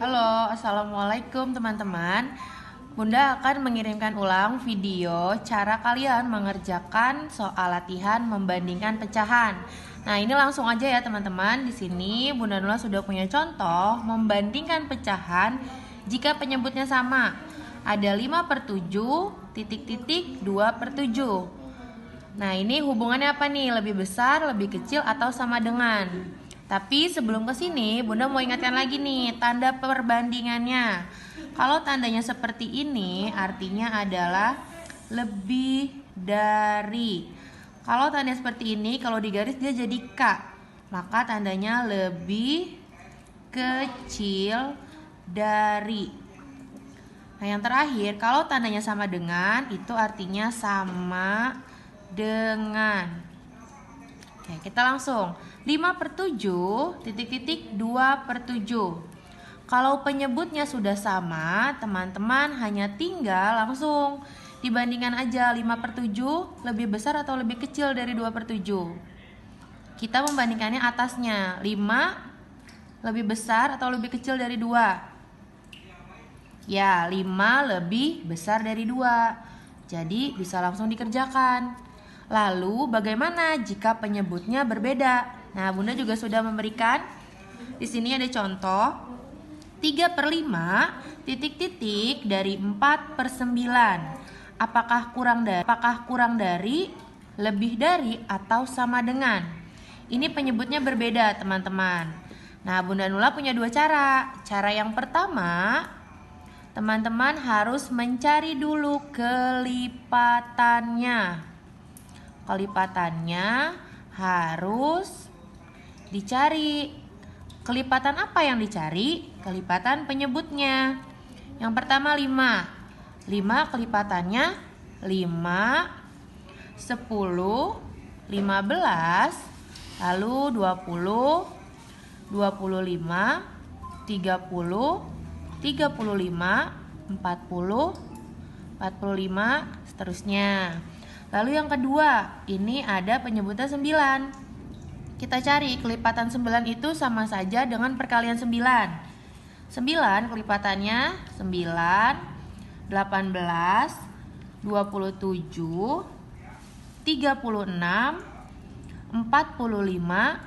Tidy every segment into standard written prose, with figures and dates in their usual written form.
Halo, assalamualaikum teman-teman. Bunda akan mengirimkan ulang video cara kalian mengerjakan soal latihan membandingkan pecahan. Nah, ini langsung aja ya teman-teman. Di sini Bunda Nula sudah punya contoh membandingkan pecahan jika penyebutnya sama. Ada 5/7, titik-titik 2/7. Nah, ini hubungannya apa nih? Lebih besar, lebih kecil, atau sama dengan? Tapi sebelum ke sini, Bunda mau ingatkan lagi nih tanda perbandingannya. Kalau tandanya seperti ini, artinya adalah lebih dari. Kalau tanda seperti ini, kalau digaris dia jadi K. Maka tandanya lebih kecil dari. Nah, yang terakhir, kalau tandanya sama dengan, itu artinya sama dengan. Oke, kita langsung 5/7, titik-titik 2/7. Kalau penyebutnya sudah sama, teman-teman hanya tinggal langsung dibandingkan aja 5/7 lebih besar atau lebih kecil dari 2/7. Kita membandingkannya atasnya, 5 lebih besar atau lebih kecil dari 2. Ya, 5 lebih besar dari 2. Jadi bisa langsung dikerjakan. Lalu bagaimana jika penyebutnya berbeda? Nah, Bunda juga sudah memberikan. Di sini ada contoh 3/5 titik-titik dari 4/9. Apakah kurang dari, lebih dari, atau sama dengan? Ini penyebutnya berbeda, teman-teman. Nah, Bunda Nula punya dua cara. Cara yang pertama, teman-teman harus mencari dulu kelipatannya. Kelipatannya harus dicari. Kelipatan apa yang dicari? Kelipatan penyebutnya. Yang pertama 5. 5 kelipatannya 5, 10, 15, lalu 20, 25, 30, 35, 40, 45, seterusnya. Lalu yang kedua, ini ada penyebutnya 9. Kita cari kelipatan 9 itu sama saja dengan perkalian 9. 9 kelipatannya 9, 18, 27, 36, 45,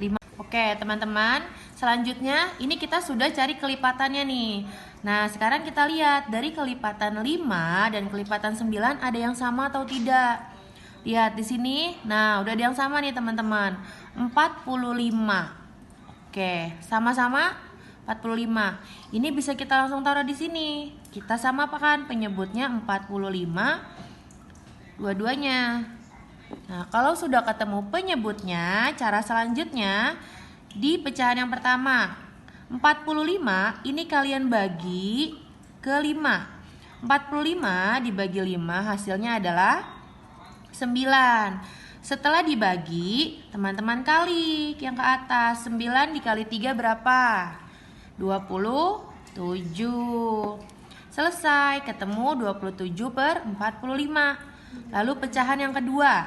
5. Oke, teman-teman, selanjutnya ini kita sudah cari kelipatannya nih. Nah, sekarang kita lihat dari kelipatan 5 dan kelipatan 9 ada yang sama atau tidak. Lihat di sini. Nah, udah ada yang sama nih, teman-teman. 45. Oke, sama-sama 45. Ini bisa kita langsung taruh di sini. Kita sama apa kan? Penyebutnya 45 dua-duanya. Nah, kalau sudah ketemu penyebutnya, cara selanjutnya di pecahan yang pertama. 45 ini kalian bagi ke 5. 45 dibagi 5 hasilnya adalah 9. Setelah dibagi, teman-tean kali yang ke atas. 9 dikali 3 berapa? 27. Selesai, ketemu 27/45. Lalu pecahan yang kedua.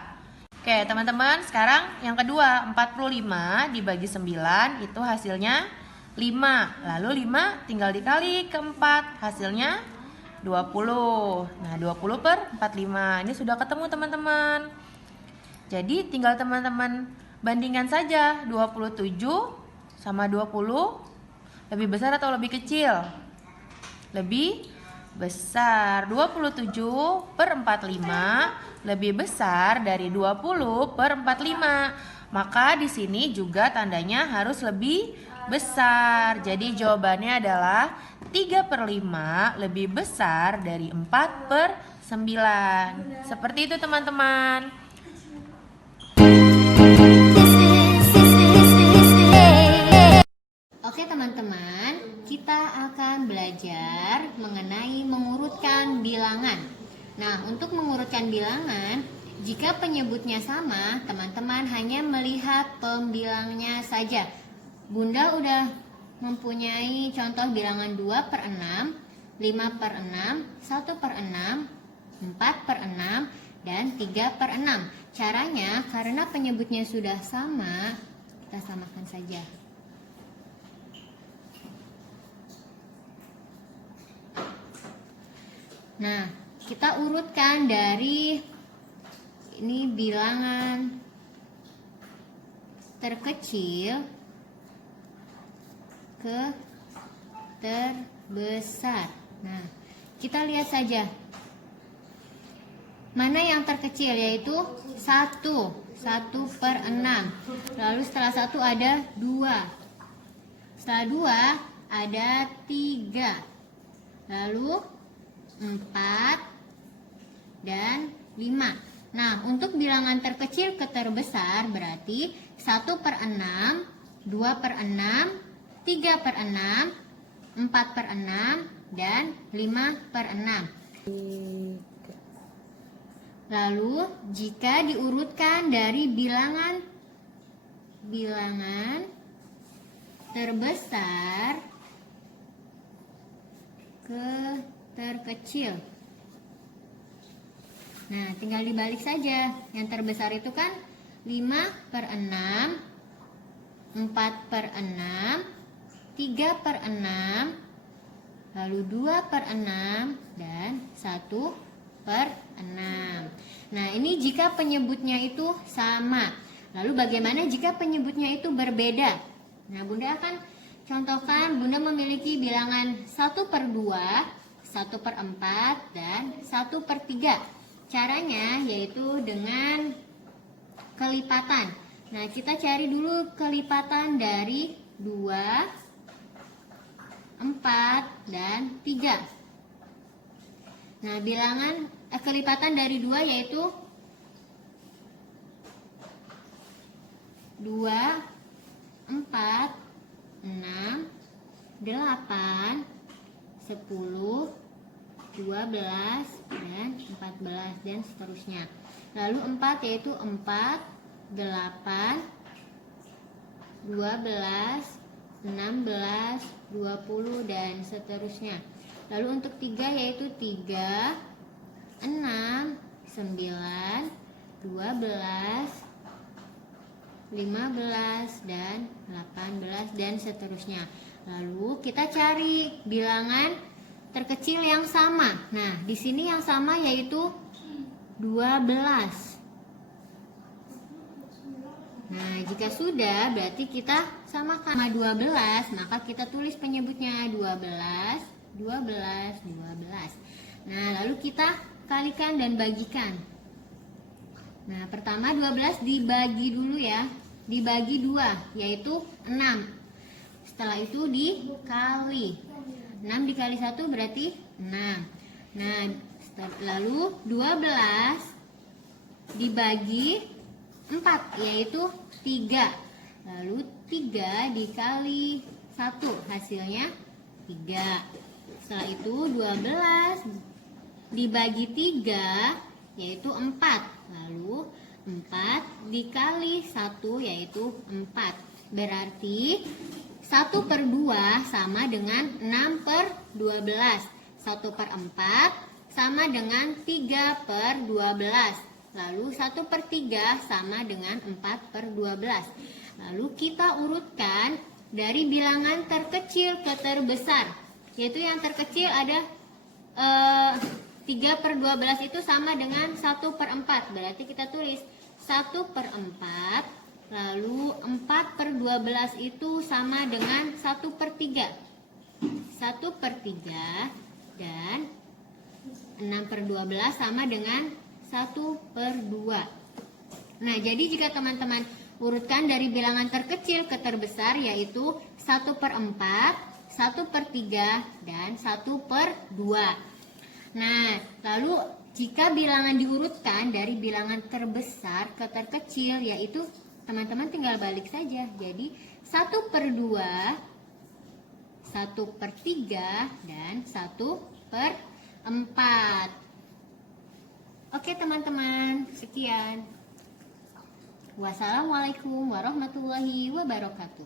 Oke, teman-teman, sekarang yang kedua, 45 dibagi 9 itu hasilnya 5. Lalu 5 tinggal dikali ke 4, hasilnya 20. Nah, 20/45. Ini sudah ketemu, teman-teman. Jadi tinggal teman-teman bandingkan saja 27 sama 20 lebih besar atau lebih kecil? Lebih besar. 27/45 lebih besar dari 20/45. Maka di sini juga tandanya harus lebih besar. Jadi jawabannya adalah 3/5 lebih besar dari 4/9. Seperti itu, teman-teman. Oke teman-teman, kita akan belajar mengenai mengurutkan bilangan. Nah, untuk mengurutkan bilangan, jika penyebutnya sama, teman-teman hanya melihat pembilangnya saja. Bunda udah mempunyai contoh bilangan 2/6, 5/6, 1/6, 4/6, dan 3/6. Caranya, karena penyebutnya sudah sama, kita samakan saja. Nah, kita urutkan dari ini bilangan terkecil ke terbesar. Nah, kita lihat saja mana yang terkecil, yaitu 1/6. Lalu setelah 1 ada 2. Setelah 2 ada 3. Lalu 4 dan 5. Nah, untuk bilangan terkecil ke terbesar berarti 1/6, 2/6, 3/6, 4/6, dan 5/6. Lalu jika diurutkan dari bilangan terbesar ke terkecil. Nah, tinggal dibalik saja. Yang terbesar itu kan 5/6, 4/6, 3/6, lalu 2/6, dan 1/6. Nah, ini jika penyebutnya itu sama. Lalu bagaimana jika penyebutnya itu berbeda? Nah, Bunda akan contohkan. Bunda memiliki bilangan 1/2, 1/4, dan 1/3. Caranya yaitu dengan kelipatan. Nah, kita cari dulu kelipatan dari 2, 4, dan 3. Nah, bilangan kelipatan dari 2 yaitu 2, 4, 6, 8, 10, 12, dan 14, dan seterusnya. Lalu 4 yaitu 4, 8, 12, 16, 20, dan seterusnya. Lalu untuk 3 yaitu 3, 6, 9, 12, 15, dan 18, dan seterusnya. Lalu kita cari bilangan terkecil yang sama. Nah, di sini yang sama yaitu 12. Nah, jika sudah berarti kita samakan sama 12, maka kita tulis penyebutnya 12, 12, 12. Nah, lalu kita kalikan dan bagikan. Nah, pertama 12 dibagi dulu ya. Dibagi 2 yaitu 6. Setelah itu dikali. 6 dikali 1 berarti 6. Nah, lalu 12 dibagi 4 yaitu 3. Lalu 3 dikali 1 hasilnya 3. Setelah itu 12 dibagi 3 yaitu 4. Lalu 4 dikali 1 yaitu 4. Berarti 1/2 sama dengan 6/12. 1/4 sama dengan 3/12. Lalu 1/3 sama dengan 4/12. Lalu kita urutkan dari bilangan terkecil ke terbesar. Yaitu yang terkecil ada 3/12 itu sama dengan 1/4. Berarti kita tulis 1/4. Lalu 4/12 itu sama dengan 1/3. 1/3 dan 6/12 sama dengan 1/2. Nah, jadi jika teman-teman urutkan dari bilangan terkecil ke terbesar yaitu 1/4, 1/3, dan 1/2. Nah, lalu jika bilangan diurutkan dari bilangan terbesar ke terkecil yaitu teman-teman tinggal balik saja. Jadi 1/2, 1/3, dan 1/4. Oke teman-teman, sekian. Wassalamualaikum warahmatullahi wabarakatuh.